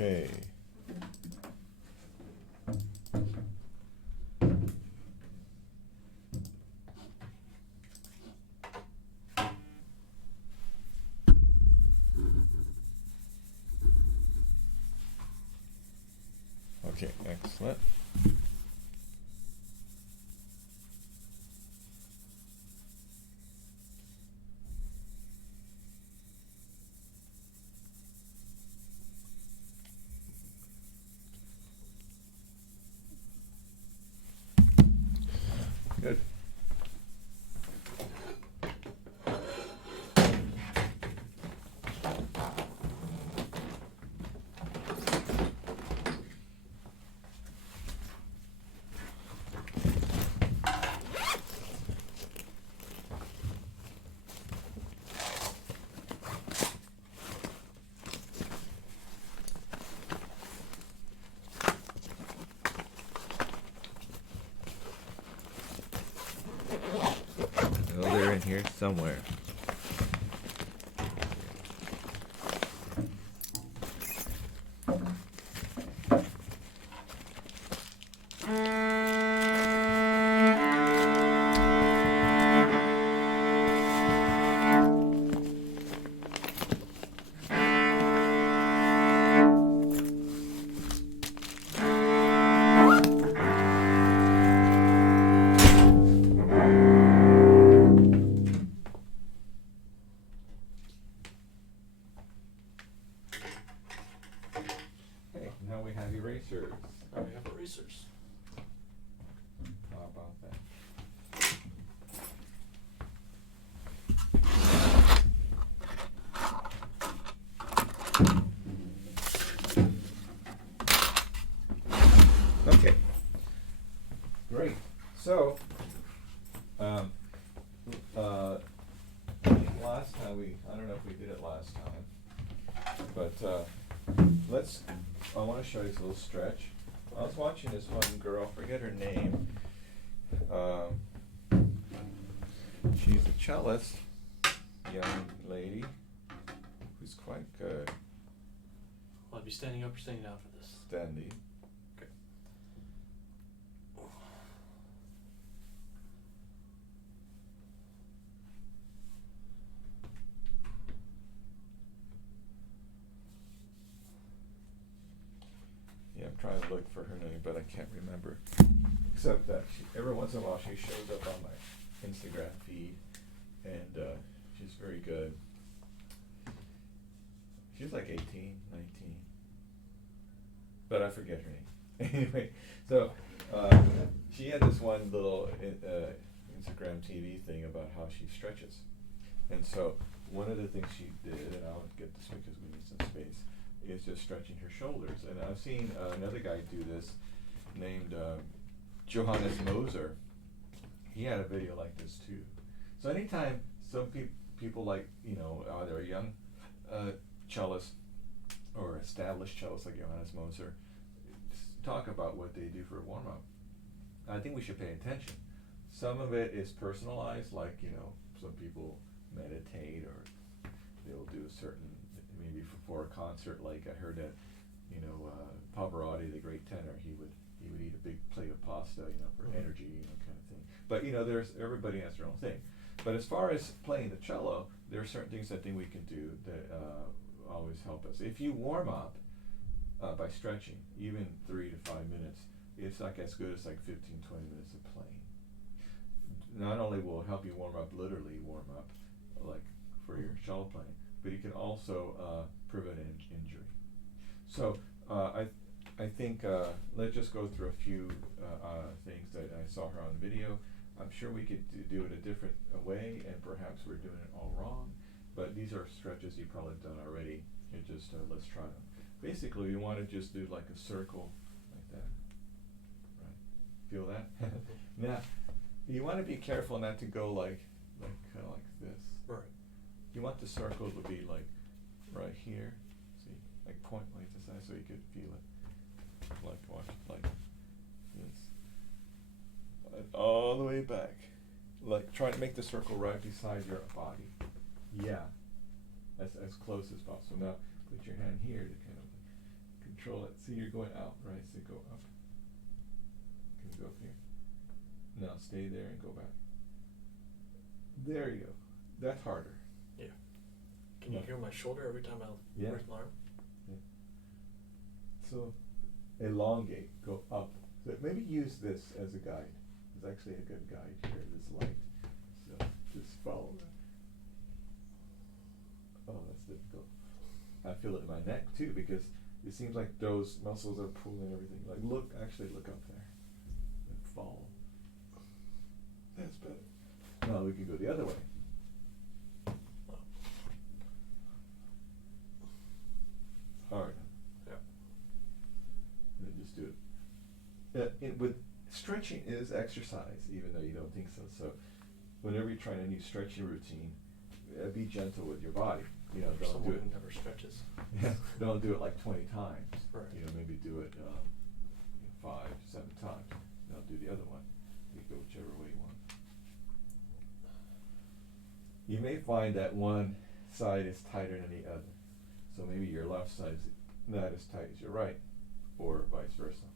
Okay. Okay, excellent. Good. Oh, they're in here somewhere. Okay, now we have erasers. Now we have erasers. How about that? Okay. Great. So, last time I don't know if we did it last time, but I want to show you this little stretch. I was watching this one girl, forget her name. She's a cellist, young lady, who's quite good. Will I be standing up or standing down for this? Standing. Okay. Yeah, I'm trying to look for her name, but I can't remember. Except that every once in a while she shows up on my Instagram feed, and she's very good. She's like 18, 19. But I forget her name. Anyway, so she had this one little Instagram TV thing about how she stretches. And so one of the things she did, and I'll get this because we need some space, is just stretching her shoulders. And I've seen another guy do this named Johannes Moser. He had a video like this too. So anytime some people like, either a young cellist or established cellist like Johannes Moser talk about what they do for a warm-up, I think we should pay attention. Some of it is personalized, like, some people meditate or they'll do a certain, maybe for a concert, like I heard that, Pavarotti, the great tenor, he would eat a big plate of pasta, for energy, kind of thing. But, everybody has their own thing. But as far as playing the cello, there are certain things I think we can do that always help us. If you warm up by stretching, even 3 to 5 minutes, it's like as good as like 15, 20 minutes of playing. Not only will it help you literally warm up, like for your cello playing, but you can also prevent injury. So I think let's just go through a few things that I saw her on video. I'm sure we could do it a different way, and perhaps we're doing it all wrong, but these are stretches you've probably done already. You just let's try them. Basically, you want to just do like a circle like that, right? Feel that? Now, you want to be careful not to go like kind of like this. Right. You want the circle to be like right here. See, like point like this side, so you could feel it. Like watch, like this, and all the way back. Like try to make the circle right beside your body. Yeah, as close as possible. Now put your hand here to kind of control it. See, you're going out, right? So go up. Can you go up here? No, stay there and go back. There you go. That's harder. Yeah. Can you hear my shoulder every time I raise my arm? Yeah. So elongate, go up. So maybe use this as a guide. It's actually a good guide here, this light. So just follow that. Oh, that's difficult. I feel it in my neck too, because it seems like those muscles are pulling everything. Like look up there and follow. That's better. Now we can go the other way. It's hard. Yeah. And then just do it. With stretching is exercise, even though you don't think so. So whenever you're trying a new stretching routine, be gentle with your body. You know, don't do it. Someone who never stretches. Yeah, don't do it like 20 times. Right. You know, maybe do it 5, 7 times. Now do the other one. You go whichever way you want. You may find that one side is tighter than the other. So maybe your left side is not as tight as your right, or vice versa.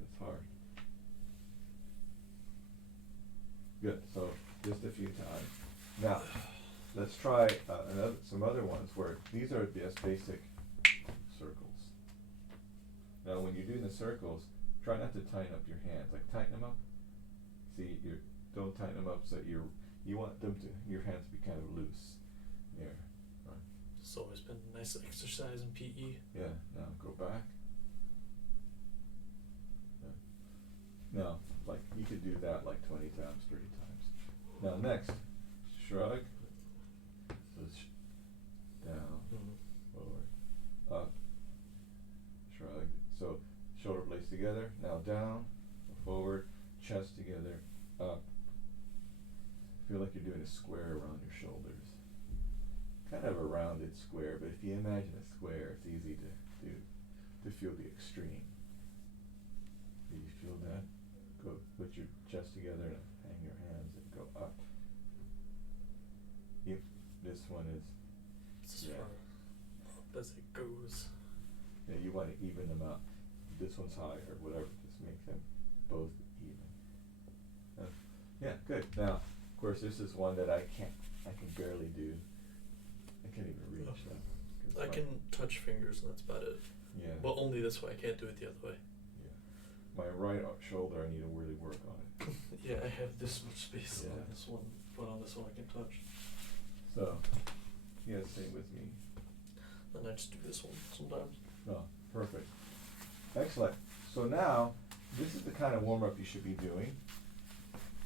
It's hard. Good. So just a few times. Now, let's try some other ones where these are just basic circles. Now, when you're doing the circles, try not to tighten up your hands. Like tighten them up. See, don't tighten them up so you want them to your hands to be kind of loose. There. Right. It's always been a nice exercise in PE. Yeah. Now go back. Yeah. Now, like you could do that like 20 times, 30 times. Now next, shrug. Down, forward, up, shrug. So shoulder blades together. Now down, forward, chest together, up. Feel like you're doing a square around your shoulders. Kind of a rounded square, but if you imagine a square, it's easy to feel the extreme. Do you feel that? Go put your chest together and hang your hands and go up. If this one is far as it goes. Yeah, you want to even them out. This one's high or whatever, just make them both even. Yeah, good. Now, of course, this is one that I can barely do. I can't even reach that. I can touch fingers and that's about it. Yeah. But only this way. I can't do it the other way. Yeah. My right shoulder, I need to really work on it. Yeah, I have this much space Yeah. on this one, but on this one I can touch. So, yeah, same with me. And I just do this one sometimes. Oh, perfect. Excellent. So now, this is the kind of warm-up you should be doing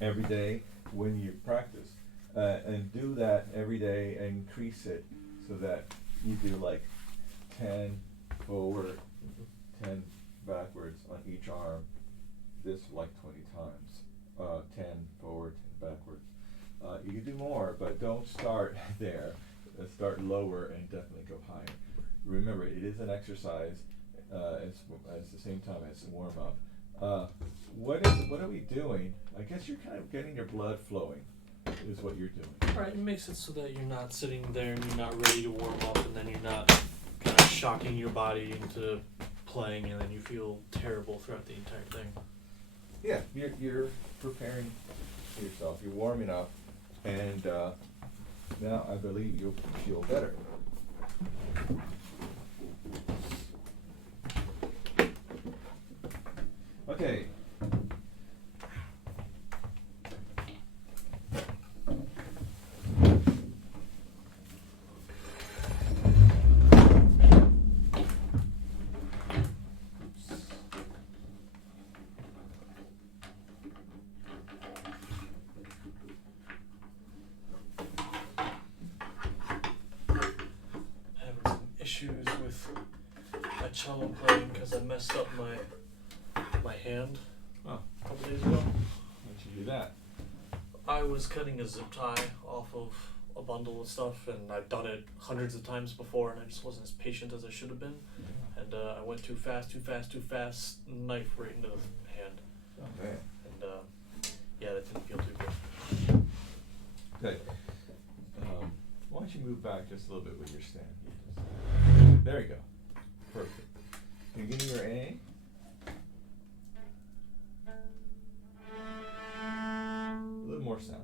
every day when you practice. And do that every day and increase it so that you do like 10 forward, 10 backwards on each arm. This like 20 times. 10 forward, 10 backwards. You can do more, but don't start there. Start lower and definitely go higher. Remember, it is an exercise at the same time as a warm-up. What are we doing? I guess you're kind of getting your blood flowing, is what you're doing. Right, it makes it so that you're not sitting there and you're not ready to warm up, and then you're not kind of shocking your body into playing, and then you feel terrible throughout the entire thing. Yeah, you're preparing yourself. You're warming up, and now I believe you'll feel better. Okay. Having some issues with my cello playing because I messed up my hand Oh, a couple days ago. why don't you do that? I was cutting a zip tie off of a bundle of stuff, and I've done it hundreds of times before, and I just wasn't as patient as I should have been. And I went too fast, knife right into the hand. Oh man. And yeah, that didn't feel too good. Good. Why don't you move move back just a little bit with your stand. There you go. Perfect. Can you give me your A? A little more sound.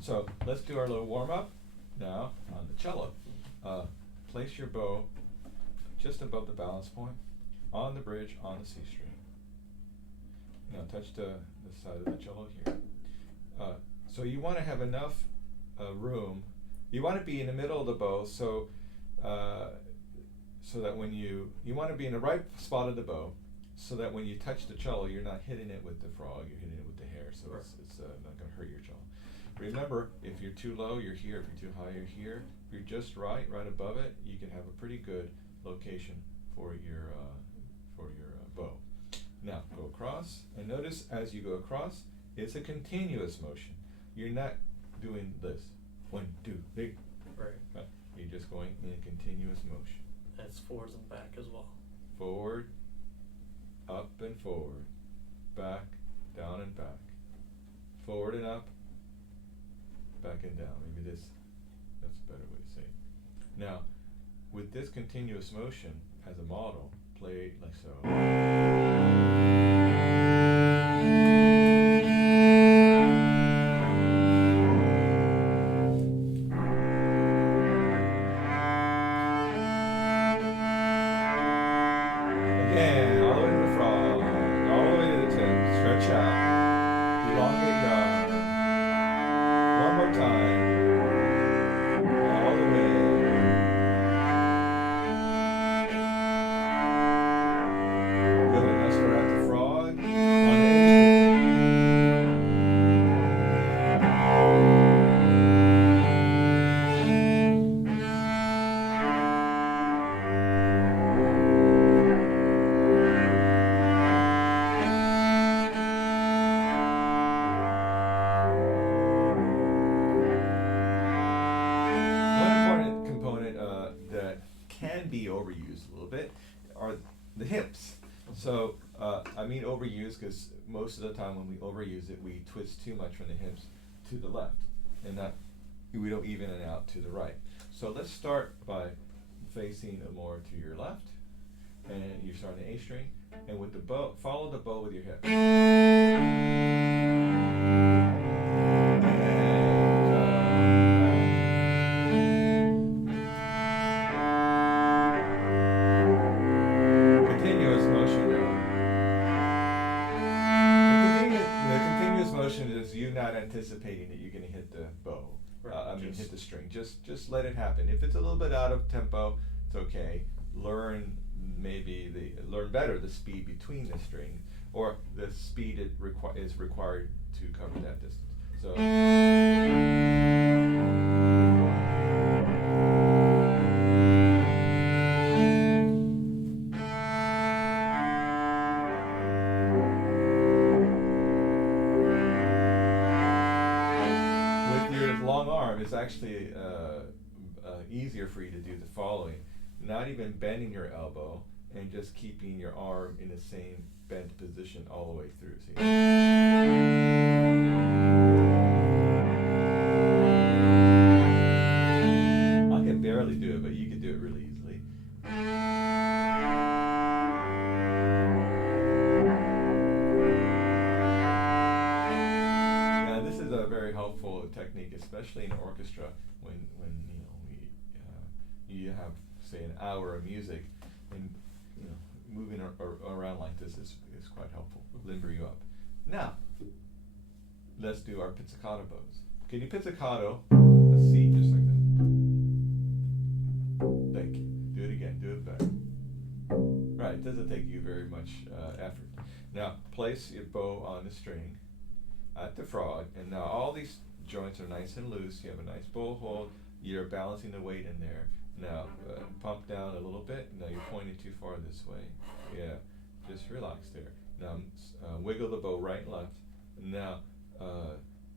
So let's do our little warm-up now on the cello. Place your bow just above the balance point, on the bridge, on the C string. Now touch the side of the cello here. So you want to have enough room. You want to be in the middle of the bow, so that when you want to be in the right spot of the bow, so that when you touch the cello, you're not hitting it with the frog, you're hitting it with the hair, so Right. it's not going to hurt your cello. Remember, if you're too low, you're here. If you're too high, you're here. If you're just right above it, you can have a pretty good location for your bow. Now go across, and notice as you go across, it's a continuous motion. You're not doing this. 1, 2, 3. Right. You're just going in a continuous motion. And it's forwards and back as well. Forward, up and forward, back, down and back, forward and up, back and down. Maybe that's a better way to say it. Now, with this continuous motion as a model, play like so. Again, all the way to the frog, all the way to the tip, stretch out, elongate your arm. One more time. All the way. Good. Now start out the frog on the A One important component that can be overused a little bit are the hips. So I mean overused because most of the time when we overuse it, we twist too much from the hips to the left, and we don't even it out to the right. So let's start by facing more to your left, and you start on the A string, and with the bow, follow the bow with your hip. Continuous motion now. The continuous motion is you not anticipating that you're going to hit the bow. Right, Hit the string. Just let it happen. If it's a little bit out of tempo, it's okay. Learn better the speed between the string, or the speed is required to cover that distance. So. With your long arm, it's actually easier for you to do the following. Not even bending your elbow, and just keeping your arm in the same bent position all the way through. See? I can barely do it, but you can do it really easily. Now this is a very helpful technique, especially in an orchestra when you have, say, an hour of music, and moving around like this is quite helpful. Limber you up. Now, let's do our pizzicato bows. Can you pizzicato a C just like that? Thank you. Do it again. Do it better. Right. It doesn't take you very much effort. Now, place your bow on the string at the frog, and now all these joints are nice and loose. You have a nice bow hold. You're balancing the weight in there. Now, pump down a little bit. Now you're pointing too far this way. Yeah, just relax there. Now wiggle the bow right and left. Now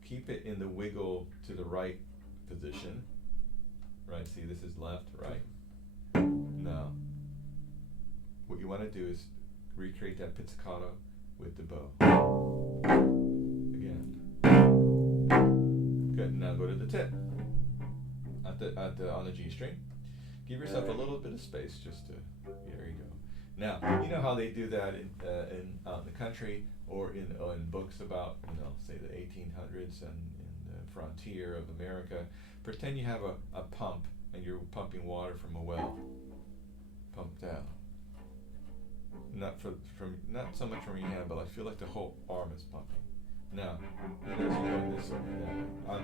keep it in the wiggle to the right position. Right, see this is left, right. Now, what you want to do is recreate that pizzicato with the bow. Again. Good, now go to the tip. On the G string. Give yourself a little bit of space just to, there you go. Now, you know how they do that out in the country or in books about, say the 1800s and in the frontier of America. Pretend you have a pump and you're pumping water from a well. Pump down. Not so much from your hand, but I feel like the whole arm is pumping. Now, as you're going this way,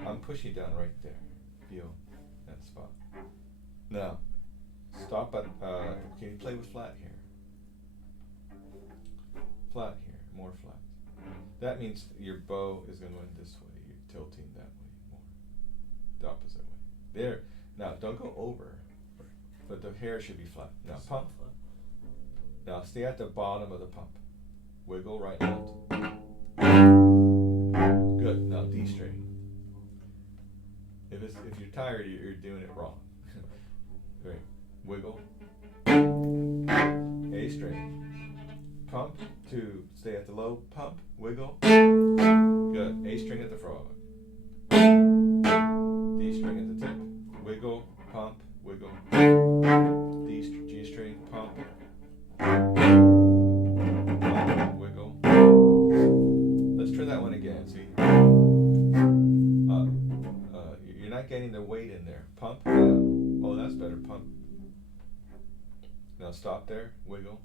I'm pushing down right there. Feel that spot. Now, stop at, can you play with flat here? Flat here, more flat. That means your bow is going this way. You're tilting that way more. The opposite way. There. Now, don't go over, but the hair should be flat. Now, pump. Now, stay at the bottom of the pump. Wiggle right and left. Good. Now, D string. If you're tired, you're doing it wrong. Great. Wiggle. A string. Pump to stay at the low. Pump. Wiggle. Good. A string at the frog. D string at the tip. Wiggle. Pump. Wiggle. G string. Pump. Wiggle. Let's try that one again. See. You're not getting the weight in there. Pump. Down. Oh, that's better. Pump. Now stop there. Wiggle.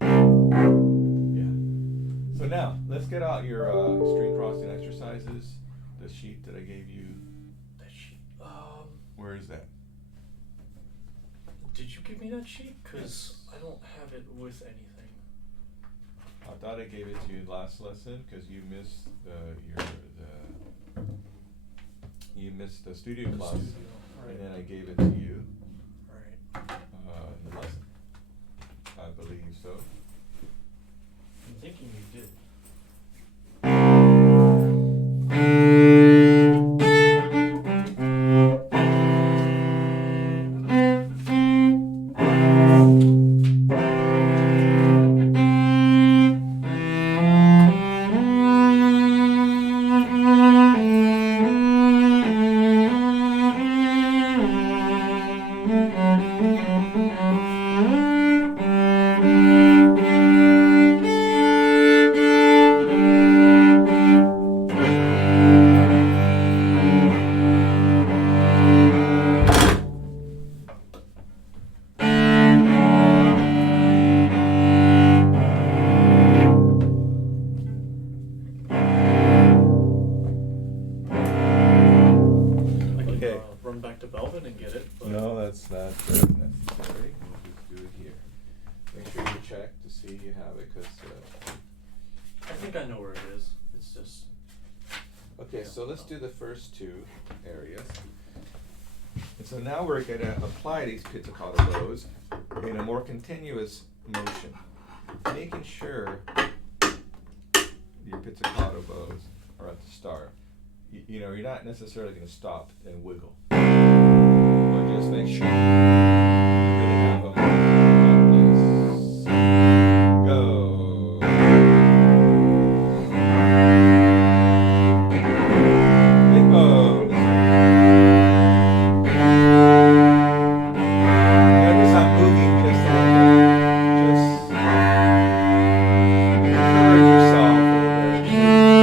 Yeah. So now let's get out your string crossing exercises. The sheet that I gave you. That sheet. Where is that? Did you give me that sheet? Cause I don't have it with anything. I thought I gave it to you last lesson because you missed the studio class, Right. and then I gave it to you Right. in the lesson. I believe so. I'm thinking you did. Run back to Belvin and get it. But No, that's not necessary. We'll just do it here. Make sure you check to see you have it, because. I think I know where it is. It's just. Okay, so let's do the first two areas. And so now we're going to apply these pizzicato bows in a more continuous motion, making sure your pizzicato bows are at the start. You're not necessarily going to stop and wiggle, but just make sure you really have them like this. Go. Big bows. Notice I'm moving just a little bit. Just encourage yourself a little bit.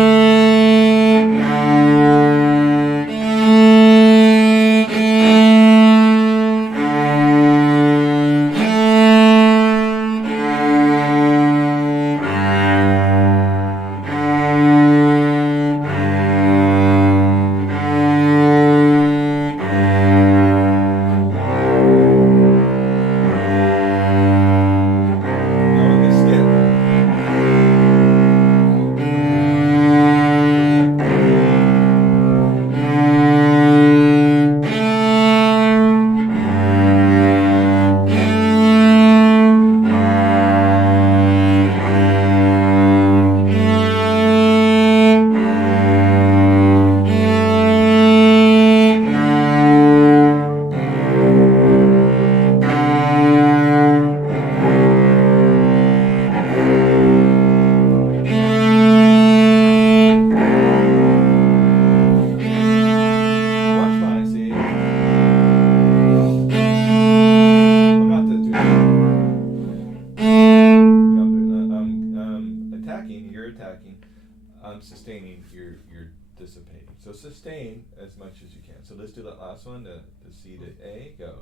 attacking. I'm sustaining, you're dissipating. So sustain as much as you can. So let's do that last one, the C to A, go.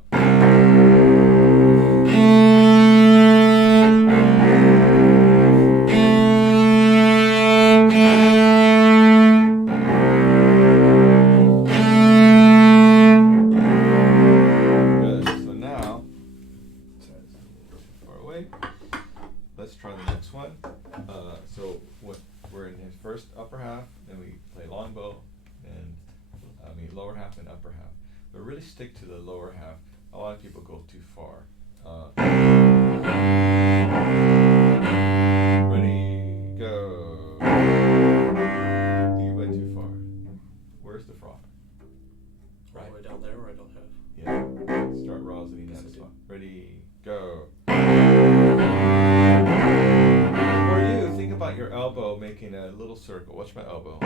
Good. So now, sorry, it's a little too far away. Let's try the next one. So we're in his first upper half, then we play longbow, and lower half and upper half. But really stick to the lower half. A lot of people go too far. Ready, go. You went too far. Where's the frog? All the way down there where I don't have. Yeah. Start rositing that spot. Ready, go. For you, think about your elbow making a little circle. Watch my elbow.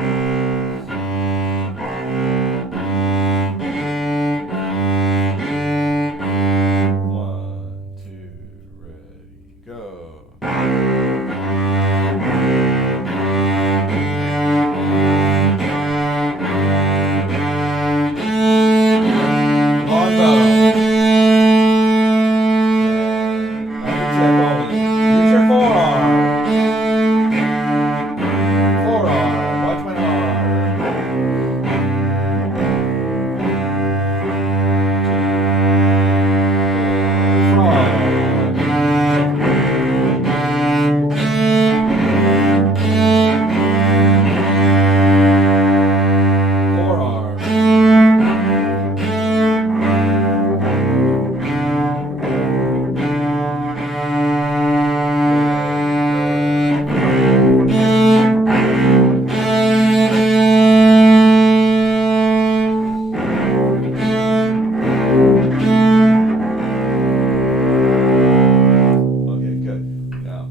One, two, ready, go. Use your forearm. Forearm. Watch my arm. Okay, good. Now,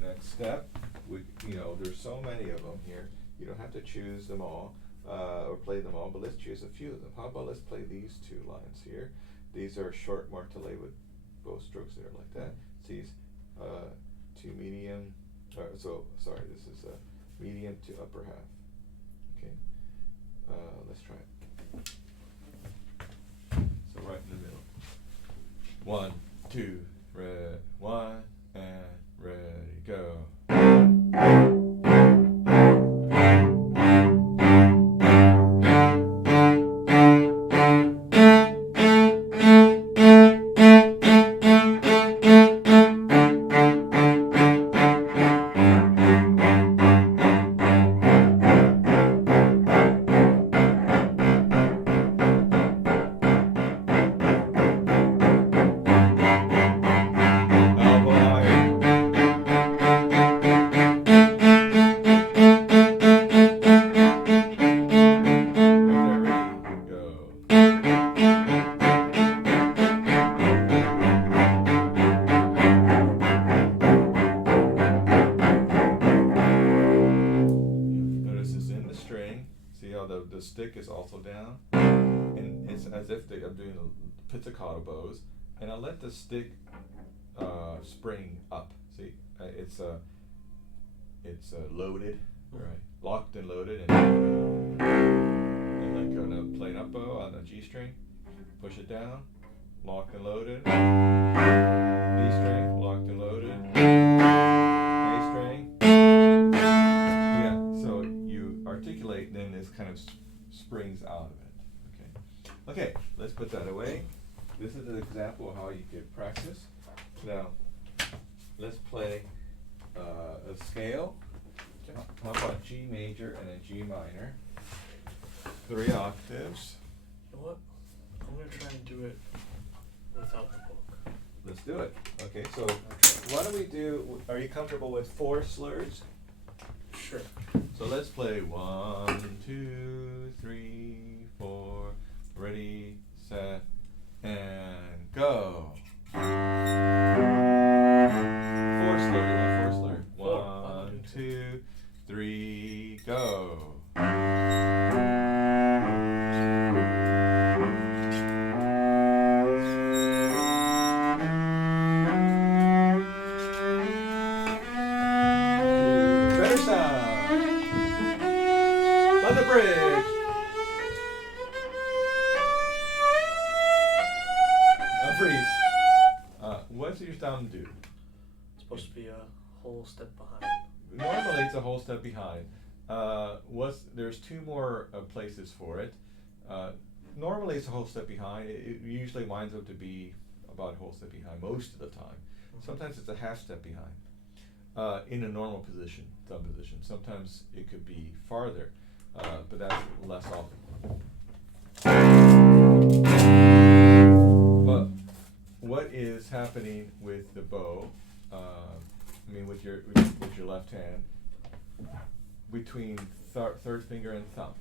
next step, there's so many of them here. You don't have to choose them all or play them all, but let's choose a few of them. How about let's play these two lines here. These are short martelé with bow strokes that are like that. These to medium, this is medium to upper half. Okay, let's try it. So right in the middle. 1, 2, red, 1, and ready, go. The stick is also down, and it's as if I'm doing the pizzicato bows, and I let the stick spring up. See, it's loaded, right? Locked and loaded, and like on a plain up bow on a G string, push it down, locked and loaded. D string, locked and loaded. A string. Yeah, so you articulate, then this kind of springs out of it. Okay, let's put that away. This is an example of how you can practice. Now, let's play a scale. How about G major and a G minor? 3 octaves. You know what? I'm going to try and do it without the book. Let's do it. Okay, so why don't we do, are you comfortable with 4 slurs? Sure. So let's play 1, 2, 3, 4. Ready, set, and go. 4 slur. You want 4 slur? 1, 2, 3, go. Better supposed to be a whole step behind. Normally it's a whole step behind. There's two more places for it. Normally it's a whole step behind. It usually winds up to be about a whole step behind most of the time. Sometimes it's a half step behind in a normal position, thumb position. Sometimes it could be farther, but that's less often. But what is happening with the bow? With your left hand between third finger and thumb.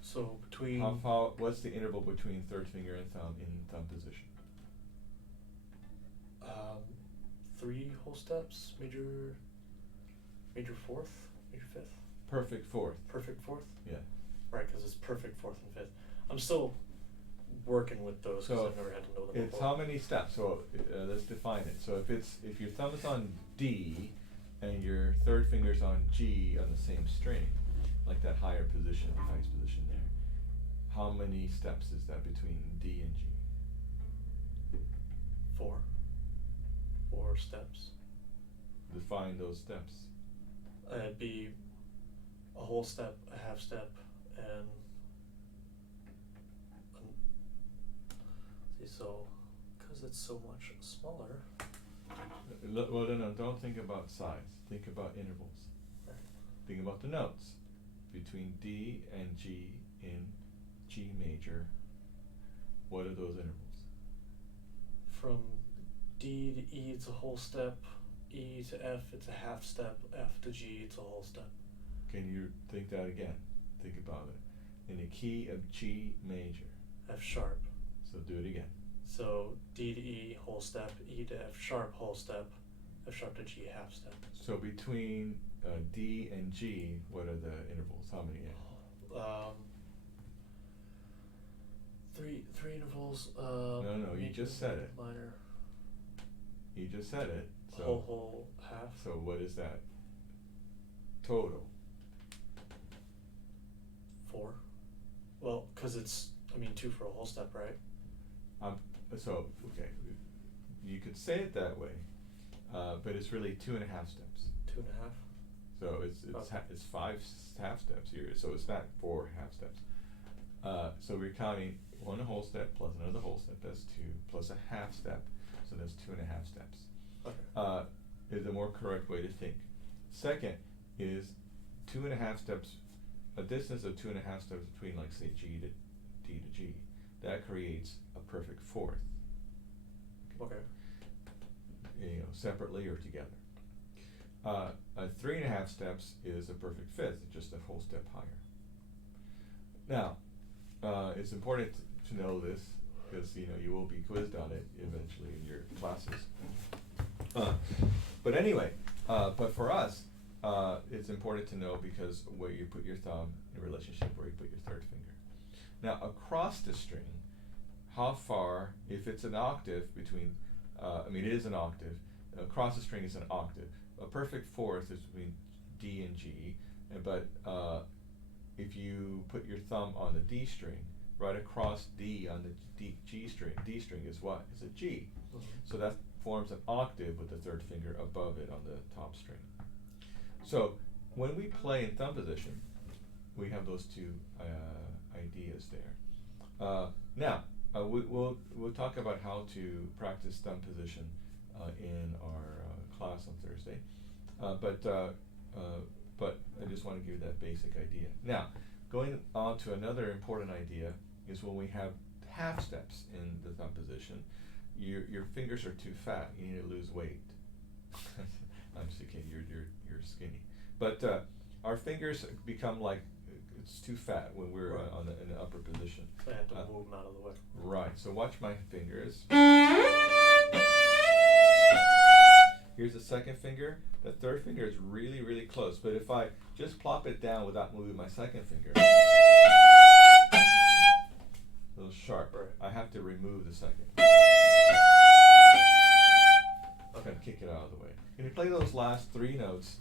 So between. What's the interval between third finger and thumb in thumb position? 3 whole steps, major fourth, major fifth. Perfect fourth. Perfect fourth. Yeah. Right, because it's perfect fourth and fifth. I'm still working with those because I've never had to know them It's before. how many steps? So let's define it. So if your thumb is on D and your third finger's on G on the same string, like that higher position, the highest position there, how many steps is that between D and G? 4 steps. Define those steps. It'd be a whole step, a half step, and so because it's so much smaller. Well, no, don't think about size. Think about intervals. Right. Think about the notes between D and G in G major. What are those intervals? From D to E, it's a whole step. E to F, it's a half step. F to G, it's a whole step. Can you think that again? Think about it. In the key of G major. F sharp. So do it again. So D to E, whole step. E to F sharp, whole step. F sharp to G, half step. So between D and G, what are the intervals? How many? Three intervals. No, you just said it. Minor. You just said it. So Whole, half. So what is that? Total. 4. Well, because it's 2 for a whole step, right? So okay, you could say it that way, but it's really 2.5 steps. 2.5. So it's 5 half steps here. So it's not 4 half steps. So we're counting 1 whole step plus another whole step. That's 2 plus a half step. So that's 2.5 steps. Okay. Is a more correct way to think. Second is 2.5 steps. A distance of 2.5 steps between, like, say, G to D to G. That creates a perfect fourth. Okay. Separately or together. 3.5 steps is a perfect fifth, just a whole step higher. Now, it's important to know this because you will be quizzed on it eventually in your classes. But anyway, but for us, it's important to know because where you put your thumb in relationship where you put your third finger. Now, across the string, how far, if it's an octave between, it is an octave, across the string is an octave. A perfect fourth is between D and G, but if you put your thumb on the D string, right across D on the G string, D string is what? It's a G. Mm-hmm. So that forms an octave with the third finger above it on the top string. So when we play in thumb position, we have those two ideas there. Now, we'll talk about how to practice thumb position in our class on Thursday. But I just want to give you that basic idea. Now, going on to another important idea is when we have half steps in the thumb position, your fingers are too fat. You need to lose weight. I'm just kidding. You're skinny. But our fingers become like it's too fat when we're Right. in the upper position. I have to move them out of the way. Right. So watch my fingers. Here's the second finger. The third finger is really, really close. But if I just plop it down without moving my second finger, a little sharp. Right. I have to remove the second. I'm going to kick it out of the way. Can you play those last 3 notes?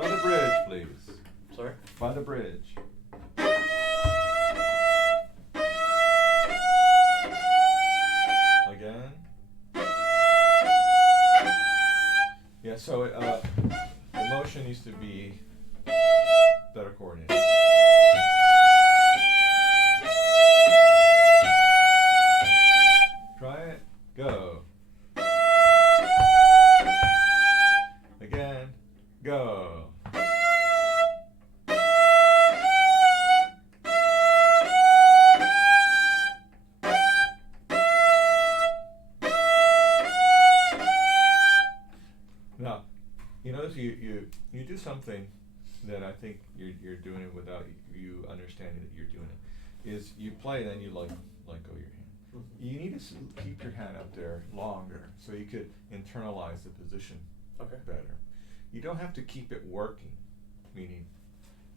By the bridge, please. Sorry? By the bridge. So the motion needs to be better coordinated. Try it. Go. Again. Go. Now, you notice you do something that I think you're doing it without you understanding that you're doing it. Is you play, then you let go of your hand. Mm-hmm. You need to keep your hand up there longer so you could internalize the position better. You don't have to keep it working, meaning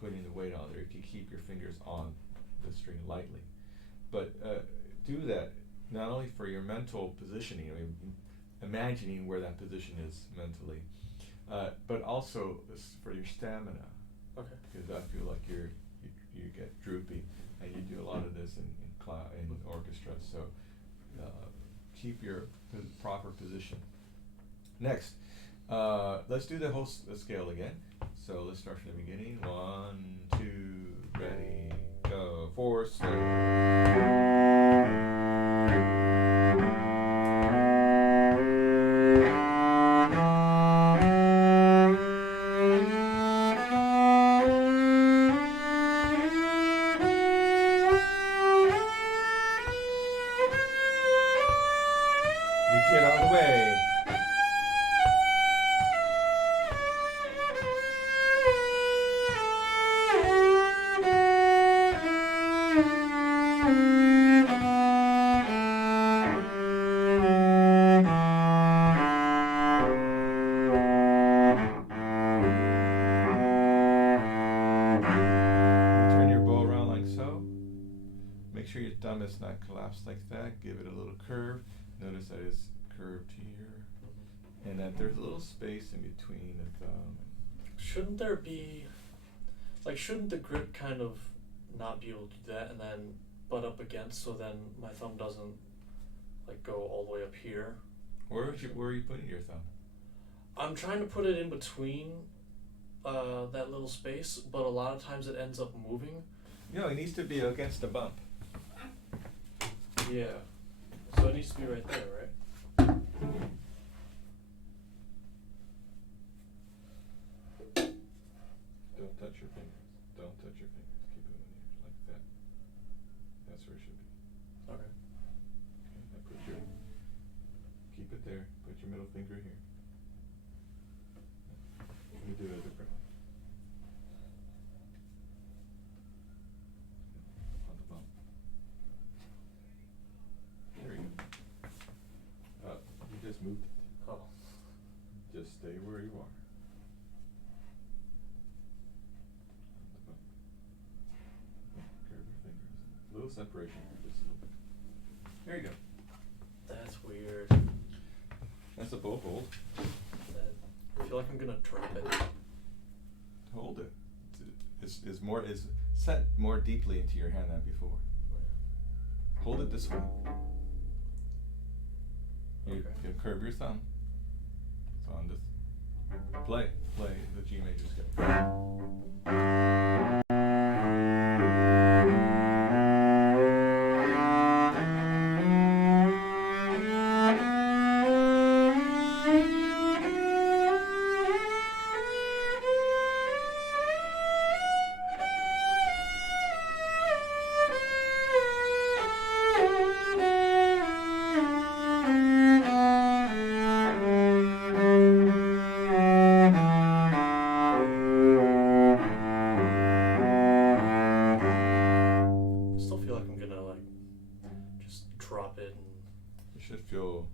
putting the weight on there. You can keep your fingers on the string lightly. But do that not only for your mental positioning, I mean, imagining where that position is mentally, but also for your stamina. Okay. Because I feel like you get droopy, and you do a lot of this in orchestra. So keep your proper position. Next, let's do the whole scale again. So let's start from the beginning. 1, 2, ready, go. 4, slow. Get out of the way. Turn your bow around like so. Make sure your thumb is not collapsed like that. Give it a little curve. Notice that it's curved here, and that there's a little space in between the thumb. Shouldn't there be, shouldn't the grip kind of not be able to do that and then butt up against, so then my thumb doesn't go all the way up here? Where are you putting your thumb? I'm trying to put it in between that little space, but a lot of times it ends up moving. No, it needs to be against the bump. Yeah. So it needs to be right there, right? Don't touch your fingers. Don't touch your fingers. Keep it in here like that. That's where it should be. Okay. Okay. Now keep it there. Put your middle finger here. Let me do it a different way. On the bump. There you go. You just moved it. Oh. Just stay where you are. Curve your fingers. A little separation here, just a little bit. There you go. That's weird. That's a bow hold. I feel like I'm gonna drop it. Hold it. It's set more deeply into your hand than before. Hold it this way. You curve your thumb. So on this. Play the G major scale. Drop it and You should feel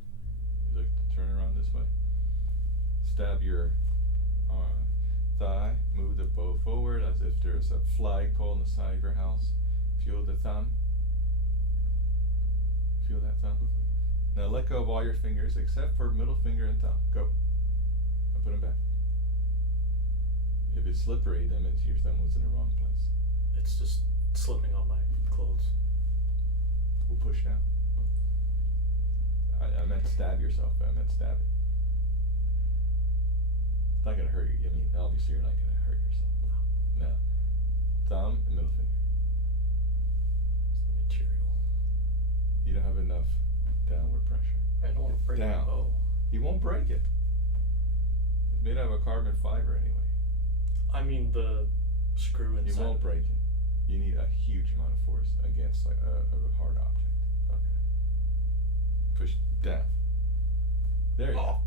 like to turn around this way. Stab your thigh, move the bow forward as if there's a flagpole on the side of your house. Feel the thumb. Feel that thumb? Mm-hmm. Now let go of all your fingers except for middle finger and thumb. Go. Now put them back. If it's slippery, that means your thumb was in the wrong place. It's just slipping on my clothes. We'll push down. I meant stab yourself. I meant stab it. not gonna hurt you. I mean, obviously you're not gonna hurt yourself. No. Thumb and middle finger. It's the material. You don't have enough downward pressure. I don't want to break Down. the bow. You won't break it. It's made out of a carbon fiber anyway. I mean the screw inside. You won't break it. You need a huge amount of force against like a hard object. Okay. Push down. There you go.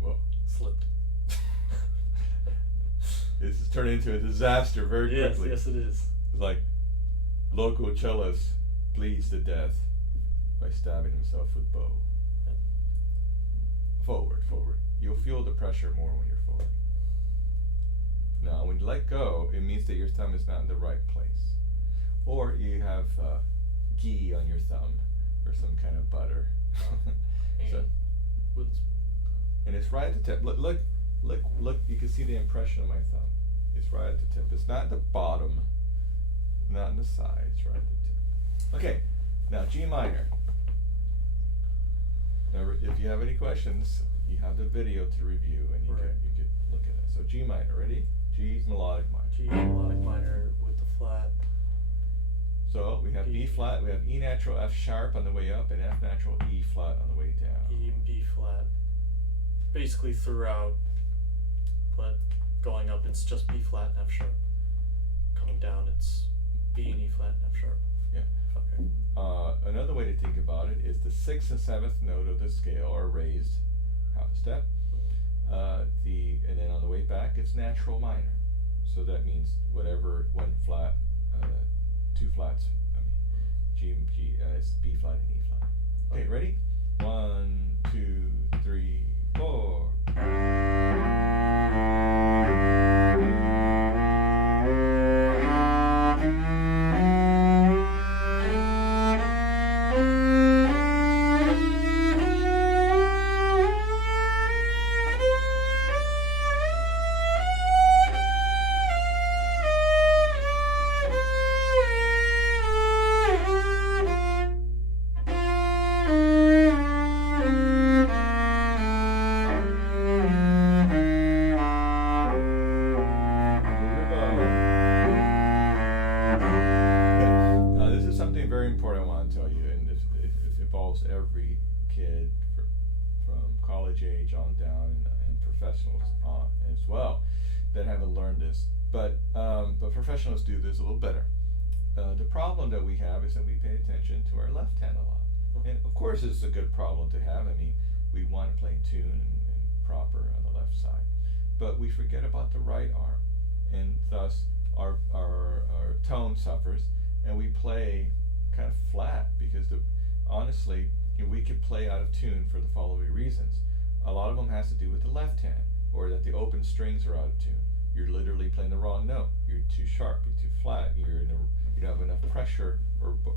Whoa. Slipped. This is turning into a disaster very quickly. Yes, it is. It's like local cellist bleeds to death by stabbing himself with bow. Yep. Forward. You'll feel the pressure more when you're forward. Now, when you let go, it means that your thumb is not in the right place. Or you have ghee on your thumb, or some kind of butter. So, and it's right at the tip. Look, you can see the impression of my thumb. It's right at the tip. It's not at the bottom, not on the side, it's right at the tip. Okay, now G minor. Now, if you have any questions, you have the video to review and you could look at it. So G minor, ready? G is melodic minor. G melodic minor with the flat. So we have B flat, we have E natural F sharp on the way up, and F natural E flat on the way down. E and B flat. Basically throughout, but going up it's just B flat and F sharp. Coming down it's B and E flat and F sharp. Yeah. Okay. Another way to think about it is the 6th and 7th note of the scale are raised half a step. And then on the way back it's natural minor. So that means whatever one flat, two flats, G, is B flat and E flat. Okay, ready? 1, 2, 3, 4. Every kid from college age on down and professionals as well that haven't learned this, but professionals do this a little better. The problem that we have is that we pay attention to our left hand a lot, and of course it's a good problem to have. I mean, we want to play in tune and proper on the left side, but we forget about the right arm, and thus our tone suffers, and we play kind of flat because honestly, we could play out of tune for the following reasons. A lot of them has to do with the left hand, or that the open strings are out of tune. You're literally playing the wrong note. You're too sharp. You're too flat. You don't have enough pressure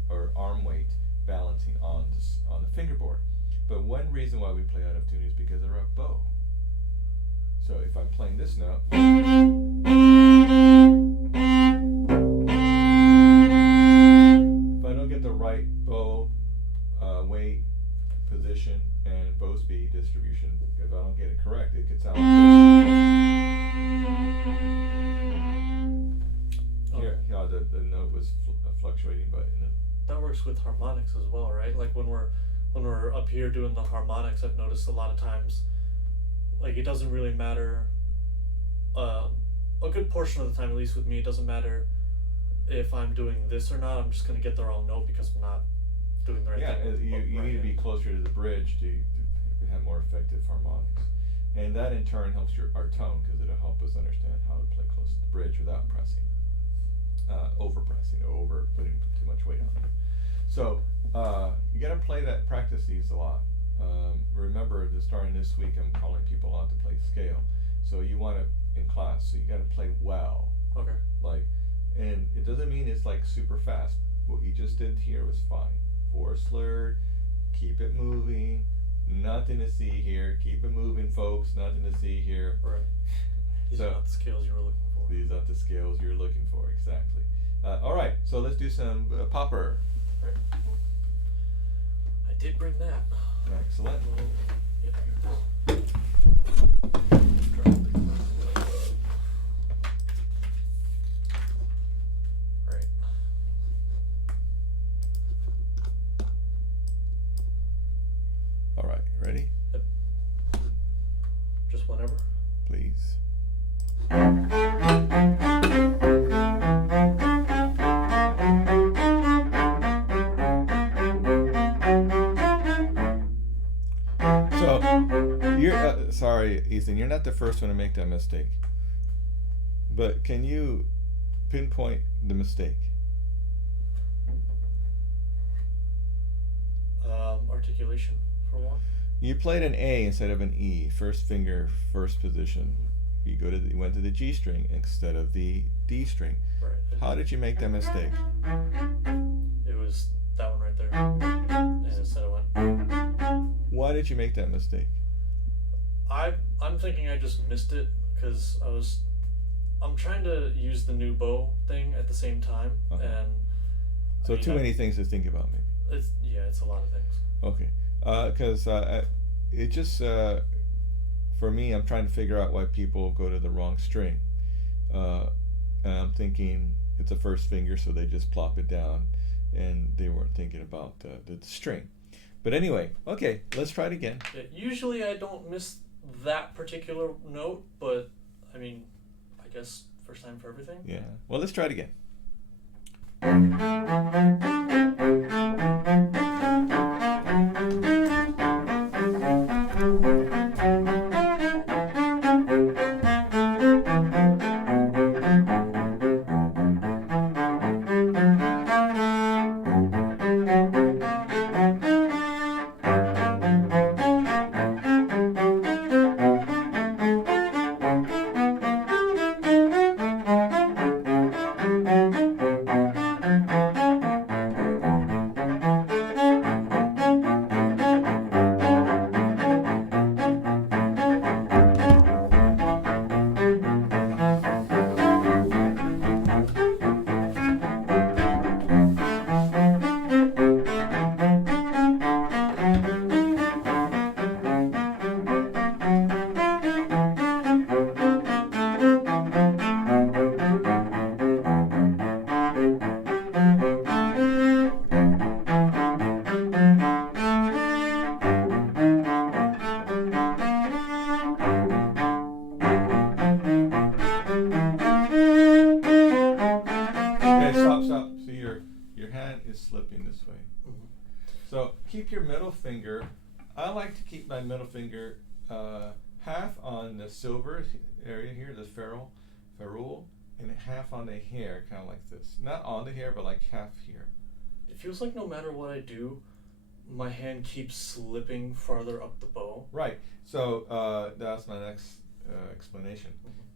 or arm weight balancing on the fingerboard. But one reason why we play out of tune is because of our bow. So if I'm playing this note, if I don't get the right bow weight, position, and bow speed distribution, if I don't get it correct, it could sound like this. Here, the note was fluctuating, but that works with harmonics as well, right? Like when we're up here doing the harmonics, I've noticed a lot of times, like it doesn't really matter. A good portion of the time, at least with me, it doesn't matter if I'm doing this or not. I'm just gonna get the wrong note because I'm not doing the right thing. Yeah, you need to be closer to the bridge to have more effective harmonics, and that in turn helps our tone because it'll help us understand how to play close to the bridge without pressing, over pressing, or putting too much weight on it. So you got to practice these a lot. Remember, starting this week, I'm calling people out to play scale. So you want to in class, so you got to play well. Okay. And it doesn't mean it's like super fast. What you just did here was fine. 4 slurred, keep it moving, nothing to see here, keep it moving folks, nothing to see here. Right. These are not the scales you were looking for. These aren't the scales you're looking for, exactly. Alright, so let's do some popper. Right. I did bring that. Excellent. Well, yep, here it is. Ready? Yep. Just whenever. Please. So, you're sorry, Ethan. You're not the first one to make that mistake. But can you pinpoint the mistake? Articulation for one. You played an A instead of an E. First finger, first position. You went to the G string instead of the D string. Right. How did you make that mistake? It was that one right there. And instead I went. Why did you make that mistake? I'm thinking I just missed it because I'm trying to use the new bow thing at the same time, and so too many things to think about, maybe. It's a lot of things. Okay, because it just for me, I'm trying to figure out why people go to the wrong string, and I'm thinking it's a first finger, so they just plop it down, and they weren't thinking about the string. But anyway, okay, let's try it again. Yeah, usually I don't miss that particular note, but I mean, I guess first time for everything. Yeah. Well, let's try it again. Stop. So your hand is slipping this way. Mm-hmm. So keep your middle finger. I like to keep my middle finger half on the silver area here, the ferrule, and half on the hair, kind of like this. Not on the hair, but like half here. It feels like no matter what I do, my hand keeps slipping farther up the bow. Right. So that's my next explanation. Mm-hmm.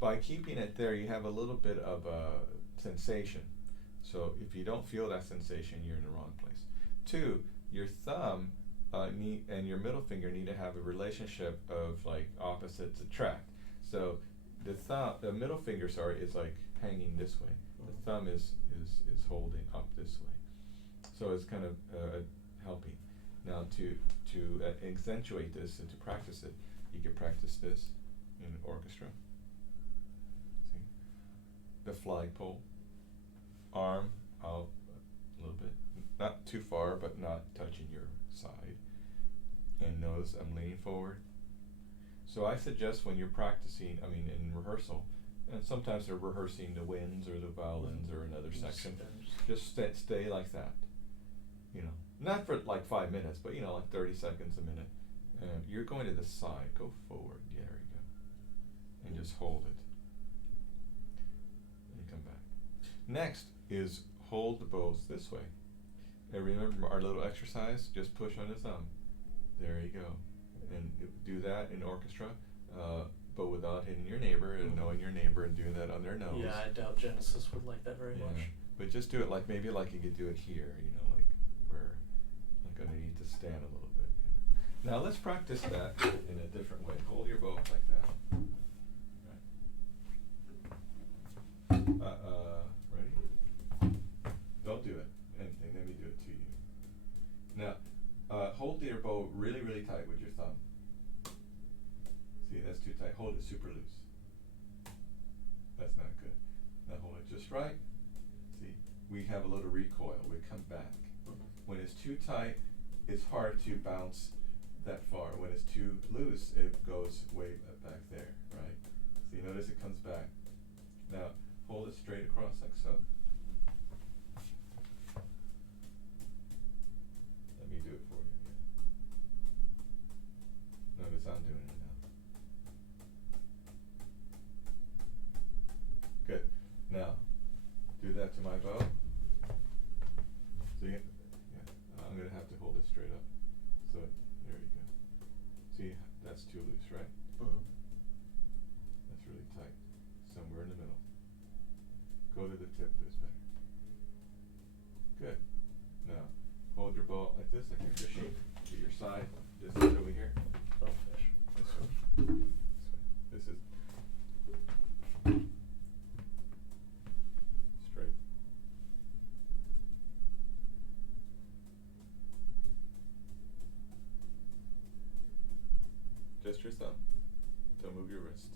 By keeping it there, you have a little bit of sensation. So if you don't feel that sensation, you're in the wrong place. 2, your thumb and your middle finger need to have a relationship of like opposites attract. So the middle finger, is like hanging this way. Mm-hmm. The thumb is holding up this way. So it's kind of helping. Now to accentuate this and to practice it, you can practice this in an orchestra. See? The flagpole. Arm out a little bit, not too far, but not touching your side. And notice I'm leaning forward. So I suggest when you're practicing, in rehearsal, and sometimes they're rehearsing the winds or the violins or another section, just stay like that. Not for like 5 minutes, but like 30 seconds a minute. And you're going to the side, go forward, there you go. And just hold it. And come back. Next is hold the bows this way. And remember our little exercise, just push on the thumb. There you go. And do that in orchestra, but without hitting your neighbor and knowing your neighbor and doing that on their nose. Yeah, I doubt Genesis would like that very much. But just do it maybe like you could do it here, like where like underneath the stand a little bit. Now let's practice that in a different way. Hold your bow like that. Right. Ready? Don't do it. Anything. Let me do it to you. Now, hold your bow really, really tight with your thumb. See, that's too tight. Hold it super loose. That's not good. Now hold it just right. See, we have a little recoil. We come back. Mm-hmm. When it's too tight, it's hard to bounce that far. When it's too loose, it goes way back there, right? So you notice it comes back. Now, hold it straight across like so. Let me do it for you. Yeah. Notice I'm doing it now. Good. Now, do that to my bow. So you, yeah, I'm gonna have to hold it straight up. So there you go. See, that's too loose, right? Mm-hmm. That's really tight. Somewhere in the middle. Go to the tip is better. Good. Now, hold your bow like this, like you're fishing to your side. This is over here. Don't fish. This one. This one. This is straight. Just your thumb. Don't move your wrist.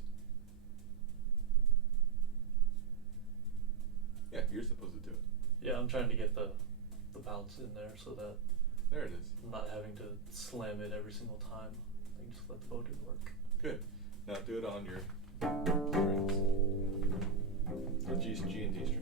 Yeah, you're supposed to do it. Yeah, I'm trying to get the bounce in there so that There it is. I'm not having to slam it every single time. I can just let the bow do the work. Good. Now do it on your strings. The G and D string.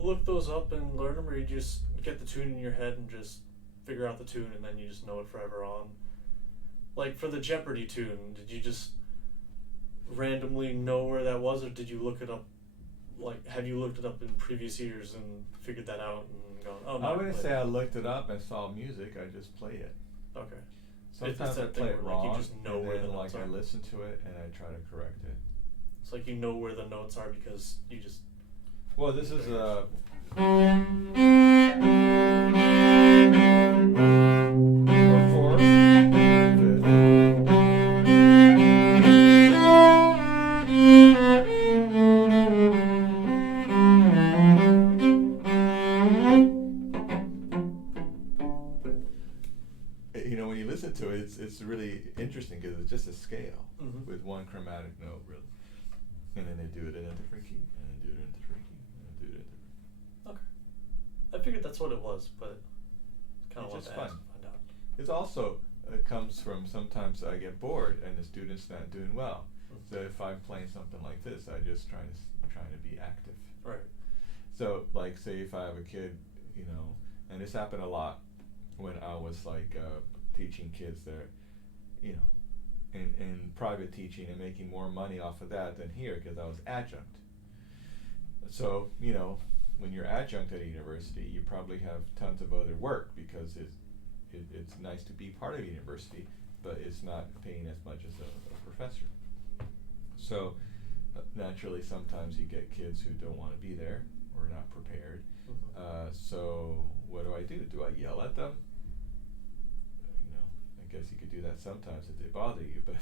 Look those up and learn them, or you just get the tune in your head and just figure out the tune and then you just know it forever on? Like for the Jeopardy tune, did you just randomly know where that was, or did you look it up? Like, have you looked it up in previous years and figured that out and gone, oh no? I wouldn't say I looked it up and saw music. I just play it. Okay. Sometimes I play it wrong, like you just know and where then the notes I are. listen to it and I try to correct it. It's like you know where the notes are because you just. Well, this is a. Or 4. You know, when you listen to it, it's really interesting because it's just a scale with one chromatic note, really. And then they do it in a different key, and then do it in a different key, and then do it in a different. Okay. I figured that's what it was, but kind of want to It's ask fun. and find out. It's also comes from sometimes I get bored and the student's not doing well. So if I'm playing something like this, I just trying to be active. Right. So like say if I have a kid, you know, and this happened a lot when I was like teaching kids there, you know, in private teaching and making more money off of that than here because I was adjunct. So, you know, when you're adjunct at a university, you probably have tons of other work because it's nice to be part of a university, but it's not paying as much as a professor. So naturally sometimes you get kids who don't want to be there or not prepared. So what do? Do I yell at them? You know, I guess you could do that sometimes if they bother you, but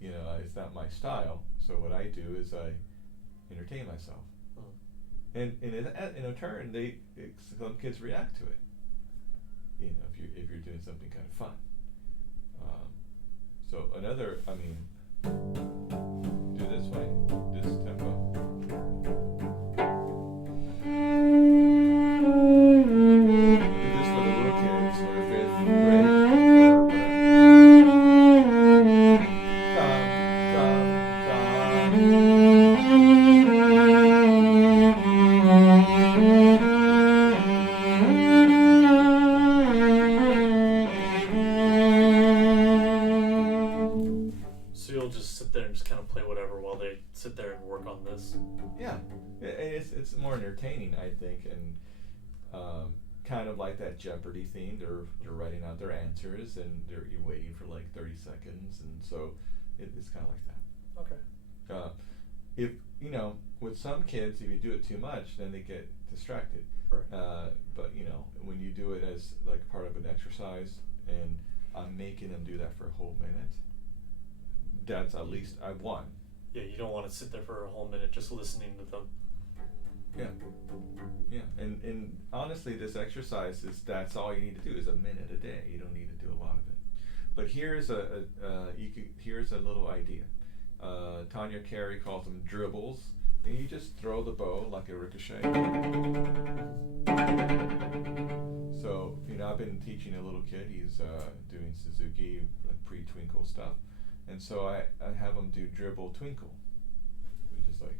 you know, it's not my style. So what I do is I entertain myself. And in turn, some kids react to it. You know, if you're doing something kind of fun. So another, I mean, do this way, this tempo. Do this for the little kids, or if it's great, or whatever. work on this. Yeah, it's more entertaining, I think, and kind of like that Jeopardy theme. They're writing out their answers, and you're waiting for like 30 seconds, and so it's kind of like that. Okay. If you know, with some kids, if you do it too much, then they get distracted. Right. But you know, when you do it as like part of an exercise, and I'm making them do that for a whole minute, that's at least I won. Yeah, you don't want to sit there for a whole minute just listening to them. Yeah, and honestly, this exercise that's all you need to do is a minute a day. You don't need to do a lot of it. But here's here's a little idea. Tanya Carey calls them dribbles, and you just throw the bow like a ricochet. So you know, I've been teaching a little kid. He's doing Suzuki like pre-twinkle stuff, and so I have him do dribble twinkle, which is like.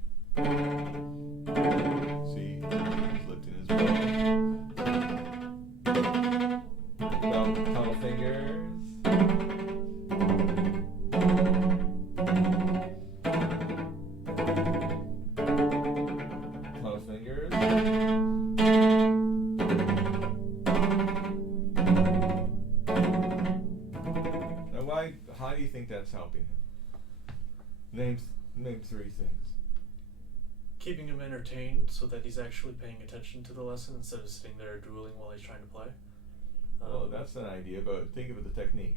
See, he's lifting his bow. Tunnel fingers. Tunnel fingers. Now, how do you think that's helping him? Name 3 things. Keeping him entertained so that he's actually paying attention to the lesson instead of sitting there drooling while he's trying to play. Well, that's an idea, but think of the technique.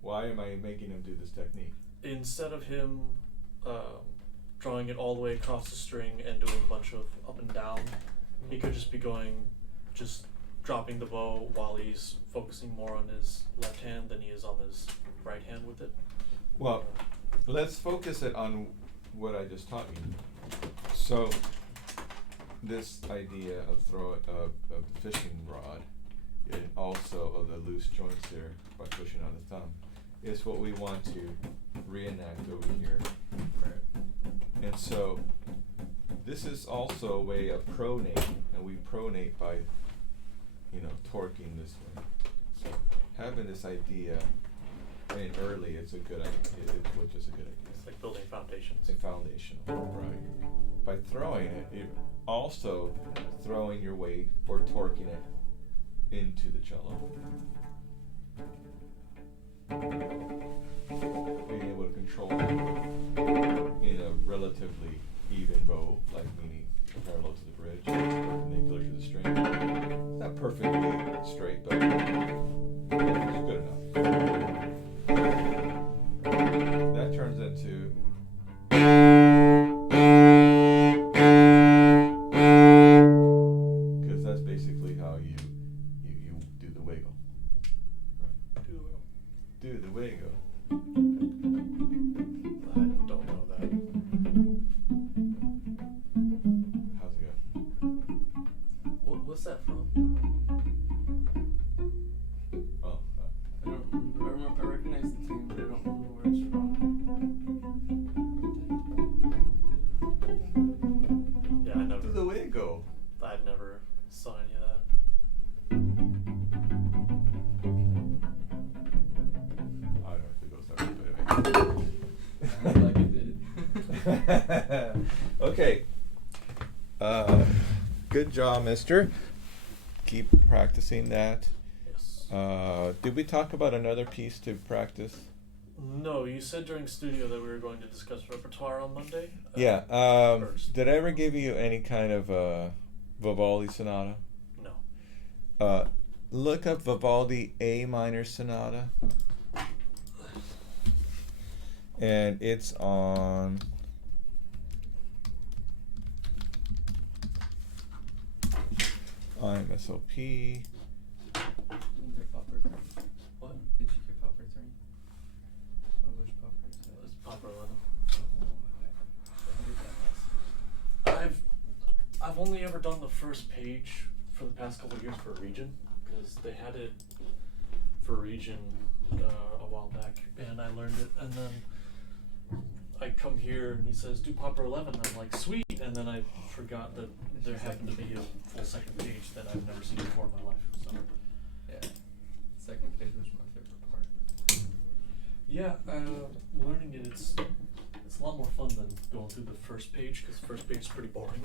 Why am I making him do this technique? Instead of him drawing it all the way across the string and doing a bunch of up and down, he could just be just dropping the bow while he's focusing more on his left hand than he is on his right hand with it. Well, let's focus it on what I just taught you. So, this idea of the fishing rod, and also of the loose joints there by pushing on the thumb, is what we want to reenact over here. Right. And so, this is also a way of pronating, and we pronate by, torquing this way. So, having this idea early, it's a good idea. Which is a good idea. It's like building foundations. It's foundational, right? By throwing it, you're also throwing your weight or torquing it into the cello. Being able to control it in a relatively even bow, like meaning parallel to the bridge, perpendicular to the string. It's not perfectly straight, but it's good enough. That turns into because that's basically how you do the wiggle. Right. Do the wiggle. I don't know that. How's it go? What's that from? Oh. I recognize the tune, but I don't remember where it's from. Yeah, I never. Do the wiggle. I never saw any of that. I don't know if it goes that way, but Like it did. okay. Good job, mister. Keep practicing that. Yes. Did we talk about another piece to practice? No, you said during studio that we were going to discuss repertoire on Monday. Yeah. First. Did I ever give you any kind of Vivaldi sonata? No. Look up Vivaldi A minor sonata. And it's on IMSOP. What? Did you get Popper 3? Oh, which Popper is that? It's Popper 11. Oh, I did that last. I've only ever done the first page for the past couple of years for Region, because they had it for Region a while back, and I learned it, and then I come here and he says, do Popper 11, I'm like, sweet, and then I forgot that there happened to be a full second page that I've never seen before in my life, so. Yeah. Second page was my favorite part. Yeah, learning it, it's a lot more fun than going through the first page, because the first page is pretty boring.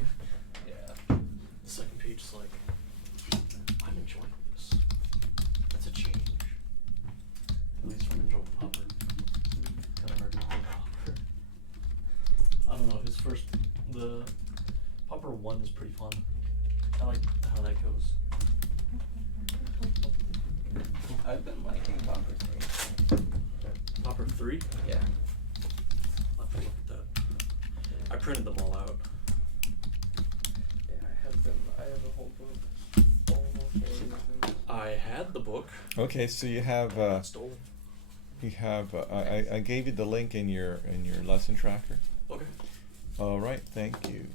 Yeah. The second page is like, I'm enjoying this. That's a change. At least from enjoying Popper. Kind of hard to enjoy Popper. I don't know, the Popper 1 is pretty fun. I like how that goes. I've been liking Popper 3. Popper 3? Yeah. I'll have to look at that. I printed them all out. Yeah, I have a whole book. Almost all of them. I had the book. Okay, so you have Stolen. I gave you the link in your lesson tracker. Okay. All right, thank you.